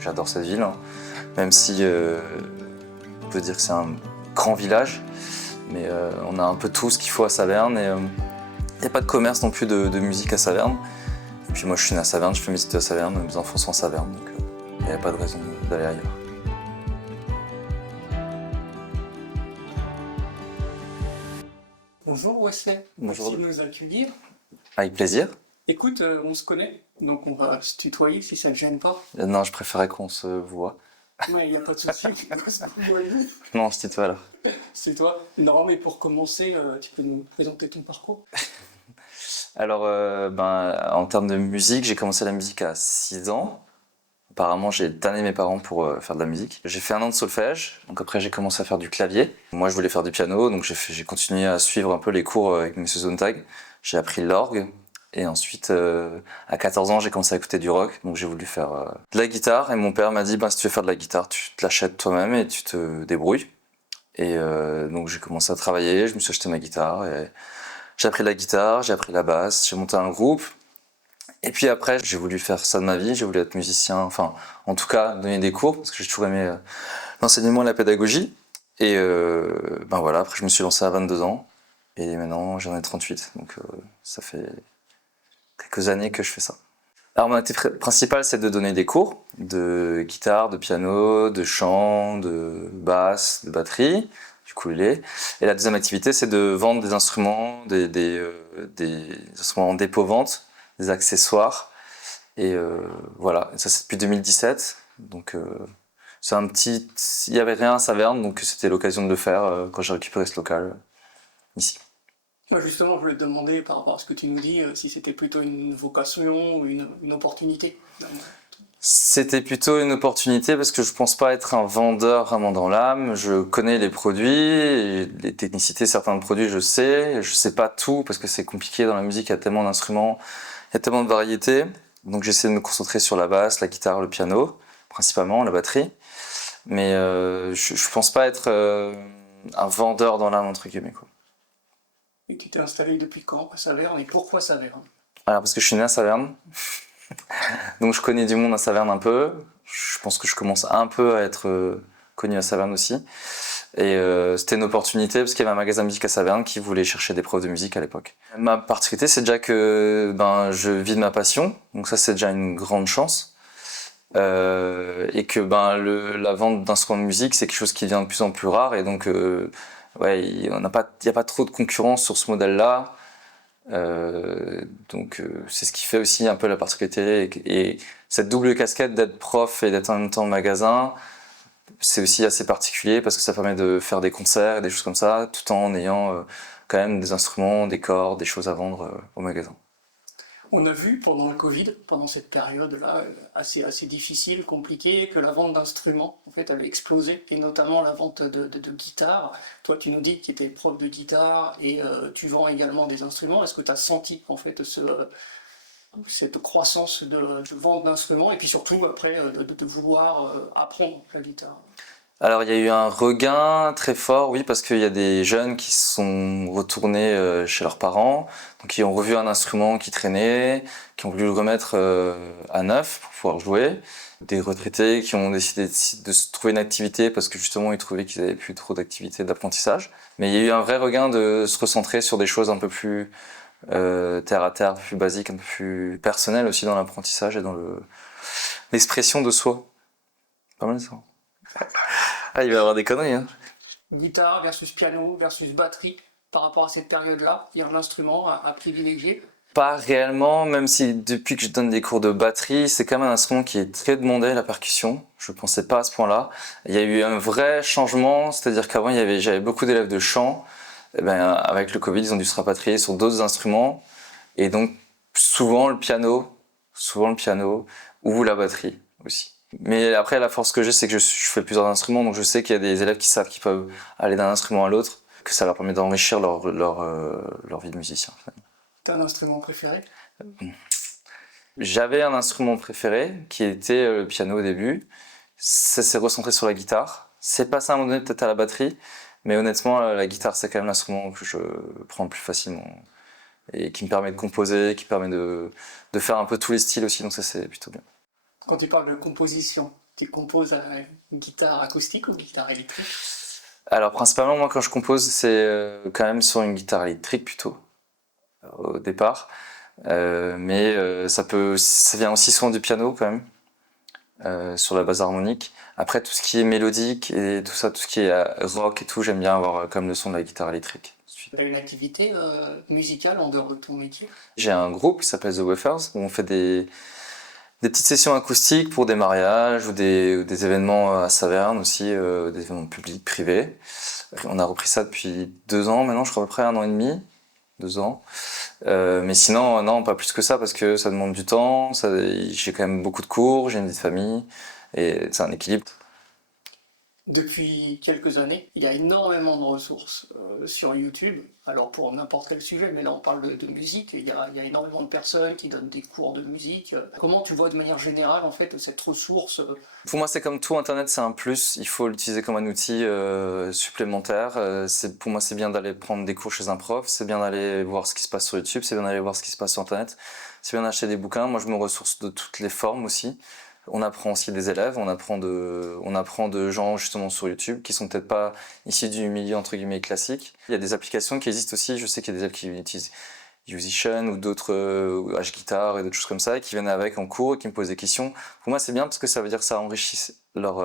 J'adore cette ville, hein. Même si on peut dire que c'est un grand village, mais on a un peu tout ce qu'il faut à Saverne et il n'y a pas de commerce non plus de musique à Saverne. Et puis moi je suis né à Saverne, je fais mes études à Saverne, mes enfants sont à Saverne, donc il n'y a pas de raison d'aller ailleurs. Bonjour Wesley, Bonjour. merci de nous accueillir. Avec plaisir. Écoute, on se connaît, donc on va se tutoyer si ça ne te gêne pas. Non, je préférais qu'on se voit. Ouais, il n'y a pas de souci, on va se tutoyer. Non, je tutoie alors. C'est toi. Non, mais pour commencer, tu peux nous présenter ton parcours? Alors, en termes de musique, j'ai commencé la musique à 6 ans. Apparemment, j'ai tanné mes parents pour faire de la musique. J'ai fait 1 an de solfège, donc après j'ai commencé à faire du clavier. Moi, je voulais faire du piano, donc j'ai continué à suivre un peu les cours avec M. Sontag. J'ai appris l'orgue, et ensuite, à 14 ans, j'ai commencé à écouter du rock, donc j'ai voulu faire de la guitare. Et mon père m'a dit, si tu veux faire de la guitare, tu te l'achètes toi-même et tu te débrouilles. Et donc j'ai commencé à travailler, je me suis acheté ma guitare, et j'ai appris la guitare, j'ai appris la basse, j'ai monté un groupe. Et puis après, j'ai voulu faire ça de ma vie, j'ai voulu être musicien, enfin, en tout cas, donner des cours, parce que j'ai toujours aimé l'enseignement et la pédagogie. Et voilà, après je me suis lancé à 22 ans, et maintenant j'en ai 38, donc ça fait quelques années que je fais ça. Alors mon activité principale, c'est de donner des cours de guitare, de piano, de chant, de basse, de batterie, du ukulélé. Et la deuxième activité, c'est de vendre des instruments, des instruments en dépôt-vente, des accessoires. Et voilà, ça c'est depuis 2017. Donc c'est un petit... Il n'y avait rien à Saverne, donc c'était l'occasion de le faire quand j'ai récupéré ce local ici. Moi, justement, je voulais te demander par rapport à ce que tu nous dis, si c'était plutôt une vocation ou une opportunité. C'était plutôt une opportunité parce que je pense pas être un vendeur vraiment dans l'âme. Je connais les produits, et les technicités, certains produits je sais pas tout parce que c'est compliqué dans la musique, il y a tellement d'instruments, il y a tellement de variétés. Donc j'essaie de me concentrer sur la basse, la guitare, le piano, principalement la batterie. Mais je pense pas être un vendeur dans l'âme entre guillemets, quoi. Et tu t'es installé depuis quand à Saverne et pourquoi Saverne? Alors parce que je suis né à Saverne. Donc je connais du monde à Saverne un peu. Je pense que je commence un peu à être connu à Saverne aussi. Et c'était une opportunité parce qu'il y avait un magasin de musique à Saverne qui voulait chercher des profs de musique à l'époque. Ma particularité, c'est déjà que je vis de ma passion. Donc ça, c'est déjà une grande chance. Et que la vente d'instruments de musique, c'est quelque chose qui devient de plus en plus rare. Et donc, il n'y a pas trop de concurrence sur ce modèle-là. C'est ce qui fait aussi un peu la particularité et cette double casquette d'être prof et d'être en même temps magasin, c'est aussi assez particulier parce que ça permet de faire des concerts et des choses comme ça tout en ayant quand même des instruments, des cordes, des choses à vendre au magasin. On a vu pendant le Covid, pendant cette période-là assez difficile, compliquée, que la vente d'instruments, en fait, elle a explosé, et notamment la vente de guitares. Toi, tu nous dis que tu étais prof de guitare et tu vends également des instruments. Est-ce que tu as senti, en fait, cette croissance de vente d'instruments et puis surtout, après, de vouloir apprendre la guitare? Alors il y a eu un regain très fort, oui, parce qu'il y a des jeunes qui sont retournés chez leurs parents, donc qui ont revu un instrument qui traînait, qui ont voulu le remettre à neuf pour pouvoir jouer. Des retraités qui ont décidé de se trouver une activité parce que justement ils trouvaient qu'ils n'avaient plus trop d'activité d'apprentissage. Mais il y a eu un vrai regain de se recentrer sur des choses un peu plus terre à terre, plus basiques, un peu plus personnelles aussi dans l'apprentissage et dans l'expression de soi. Pas mal ça. Ah, il va y avoir des conneries, hein. Guitare versus piano versus batterie, par rapport à cette période-là, il y a un instrument à privilégier. Pas réellement, même si depuis que je donne des cours de batterie, c'est quand même un instrument qui est très demandé, la percussion. Je pensais pas à ce point-là. Il y a eu un vrai changement, c'est-à-dire qu'avant j'avais beaucoup d'élèves de chant. Et avec le Covid, ils ont dû se rapatrier sur d'autres instruments. Et donc, souvent le piano ou la batterie aussi. Mais après, la force que j'ai, c'est que je fais plusieurs instruments, donc je sais qu'il y a des élèves qui savent qu'ils peuvent aller d'un instrument à l'autre, que ça leur permet d'enrichir leur vie de musicien. T'as un instrument préféré? J'avais un instrument préféré, qui était le piano au début. Ça s'est recentré sur la guitare. C'est passé à un moment donné peut-être à la batterie, mais honnêtement, la guitare, c'est quand même l'instrument que je prends le plus facilement. Et qui me permet de composer, qui permet de faire un peu tous les styles aussi, donc ça c'est plutôt bien. Quand tu parles de composition, Tu composes à une guitare acoustique ou une guitare électrique? Alors principalement moi quand je compose c'est quand même sur une guitare électrique plutôt au départ. Mais ça vient aussi souvent du piano quand même, sur la base harmonique. Après tout ce qui est mélodique et tout ça, tout ce qui est rock et tout, j'aime bien avoir comme le son de la guitare électrique. Tu as une activité musicale en dehors de ton métier? J'ai un groupe qui s'appelle The Wafers où on fait des petites sessions acoustiques pour des mariages ou des événements à Saverne aussi, des événements publics, privés. On a repris ça depuis 2 ans maintenant, je crois à peu près 1 an et demi, 2 ans. Mais sinon, non, pas plus que ça parce que ça demande du temps, j'ai quand même beaucoup de cours, j'ai une vie de famille et c'est un équilibre. Depuis quelques années, il y a énormément de ressources sur YouTube, alors pour n'importe quel sujet, mais là on parle de musique, et il y a énormément de personnes qui donnent des cours de musique. Comment tu vois de manière générale en fait cette ressource? Pour moi, c'est comme tout, Internet, c'est un plus. Il faut l'utiliser comme un outil supplémentaire. Pour moi, c'est bien d'aller prendre des cours chez un prof, c'est bien d'aller voir ce qui se passe sur YouTube, c'est bien d'aller voir ce qui se passe sur Internet, c'est bien d'acheter des bouquins. Moi, je me ressource de toutes les formes aussi. On apprend aussi des élèves, on apprend de gens justement sur YouTube qui sont peut-être pas issus du milieu entre guillemets classique. Il y a des applications qui existent aussi. Je sais qu'il y a des apps qui utilisent Musician ou d'autres H-Guitar et d'autres choses comme ça et qui viennent avec en cours et qui me posent des questions. Pour moi, c'est bien parce que ça veut dire que ça enrichit leur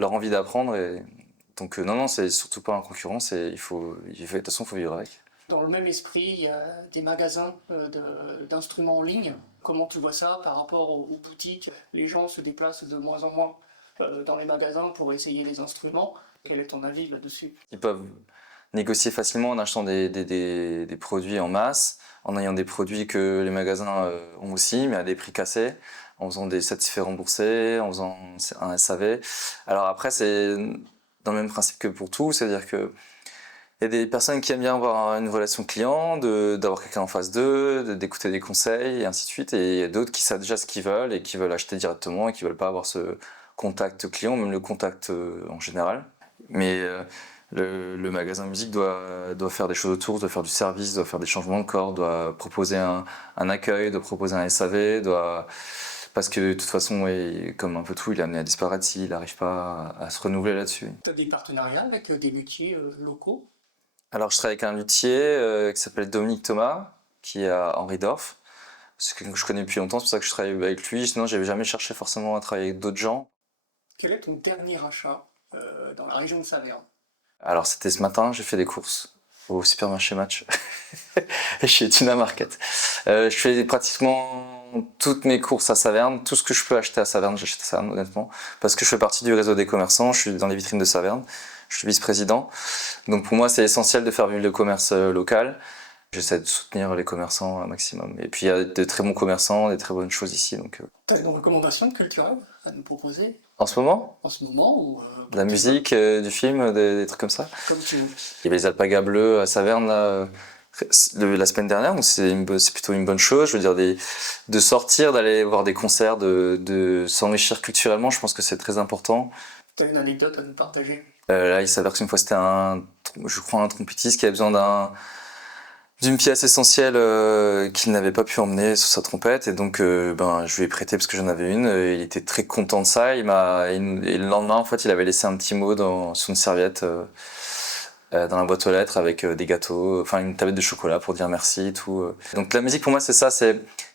envie d'apprendre. Et donc, non, non, c'est surtout pas un concurrent. De toute façon, il faut vivre avec. Dans le même esprit, il y a des magasins d'instruments en ligne. Comment tu vois ça par rapport aux boutiques? Les gens se déplacent de moins en moins dans les magasins pour essayer les instruments. Quel est ton avis là-dessus? Ils peuvent négocier facilement en achetant des produits en masse, en ayant des produits que les magasins ont aussi, mais à des prix cassés, en faisant des certifiés remboursés, en faisant un SAV. Alors après, c'est dans le même principe que pour tout, c'est-à-dire que il y a des personnes qui aiment bien avoir une relation client, d'avoir quelqu'un en face d'eux, d'écouter des conseils et ainsi de suite. Et il y a d'autres qui savent déjà ce qu'ils veulent et qui veulent acheter directement et qui veulent pas avoir ce contact client, même le contact en général. Mais le magasin de musique doit faire des choses autour, doit faire du service, doit faire des changements de corps, doit proposer un accueil, doit proposer un SAV, parce que de toute façon, comme un peu tout, il est amené à disparaître s'il n'arrive pas à se renouveler là-dessus. Tu as des partenariats avec des luthiers locaux? Alors, je travaille avec un luthier qui s'appelle Dominique Thomas, qui est à Henri-Dorf. C'est quelqu'un que je connais depuis longtemps, c'est pour ça que je travaille avec lui. Sinon, j'avais jamais cherché forcément à travailler avec d'autres gens. Quel est ton dernier achat dans la région de Saverne? Alors, c'était ce matin, j'ai fait des courses au supermarché Match, chez Tuna Market. Je fais pratiquement toutes mes courses à Saverne. Tout ce que je peux acheter à Saverne, j'achète à Saverne, honnêtement. Parce que je fais partie du réseau des commerçants, je suis dans les vitrines de Saverne. Je suis vice-président. Donc pour moi, c'est essentiel de faire vivre le commerce local. J'essaie de soutenir les commerçants un maximum. Et puis il y a de très bons commerçants, des très bonnes choses ici. Donc, Tu as une recommandation culturelle à nous proposer en ce moment, en ce moment ou de la musique, du film, des trucs comme ça. comme tu veux? Il y avait les alpagas bleus à Saverne là, la semaine dernière, donc c'est plutôt une bonne chose. Je veux dire, de sortir, d'aller voir des concerts, de s'enrichir culturellement, je pense que c'est très important. Tu as une anecdote à nous partager? Là, il s'avère qu'une fois, c'était je crois, un trompettiste qui avait besoin d'une pièce essentielle qu'il n'avait pas pu emmener sur sa trompette. Et donc, je lui ai prêté parce que j'en avais une. Et il était très content de ça. Et le lendemain, en fait, il avait laissé un petit mot sur une serviette dans la boîte aux lettres avec des gâteaux, enfin une tablette de chocolat pour dire merci et tout. Donc la musique, pour moi, c'est ça. Ce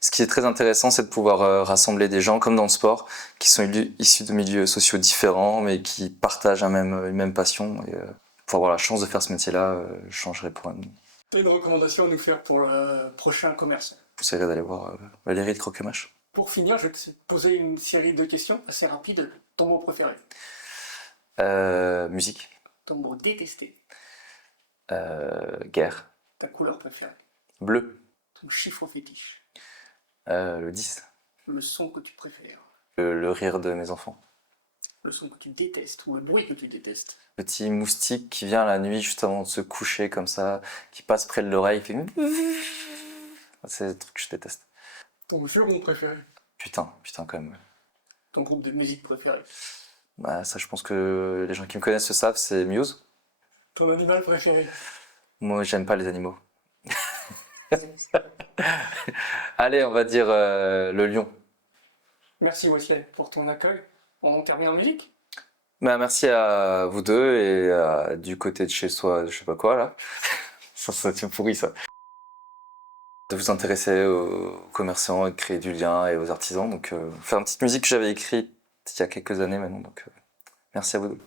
qui est très intéressant, c'est de pouvoir rassembler des gens, comme dans le sport, qui sont issus de milieux sociaux différents, mais qui partagent une même passion. Et pour avoir la chance de faire ce métier-là, je changerais pour un. Tu as une recommandation à nous faire pour le prochain commerce? Je vous conseillerais d'aller voir Valérie de Croquemache. Pour finir, je vais te poser une série de questions assez rapides. Ton mot préféré? Musique. Ton mot détesté? Guerre. Ta couleur préférée? Bleu. Ton chiffre fétiche? Le 10. Le son que tu préfères? Le rire de mes enfants. Le son que tu détestes ou le bruit que tu détestes? Petit moustique qui vient la nuit juste avant de se coucher comme ça, qui passe près de l'oreille, qui fait. C'est le truc que je déteste. Ton juron préféré? Putain, quand même. Ton groupe de musique préféré? Bah, ça, je pense que les gens qui me connaissent le savent, c'est Muse. Ton animal préféré? Moi, j'aime pas les animaux. Allez, on va dire le lion. Merci Wesley pour ton accueil. On termine en musique? Bah, merci à vous deux et du côté de chez soi, je sais pas quoi là. Ça tient pourri ça. De vous intéresser aux commerçants et de créer du lien et aux artisans. Donc, faire une petite musique que j'avais écrite il y a quelques années maintenant. Donc, merci à vous deux.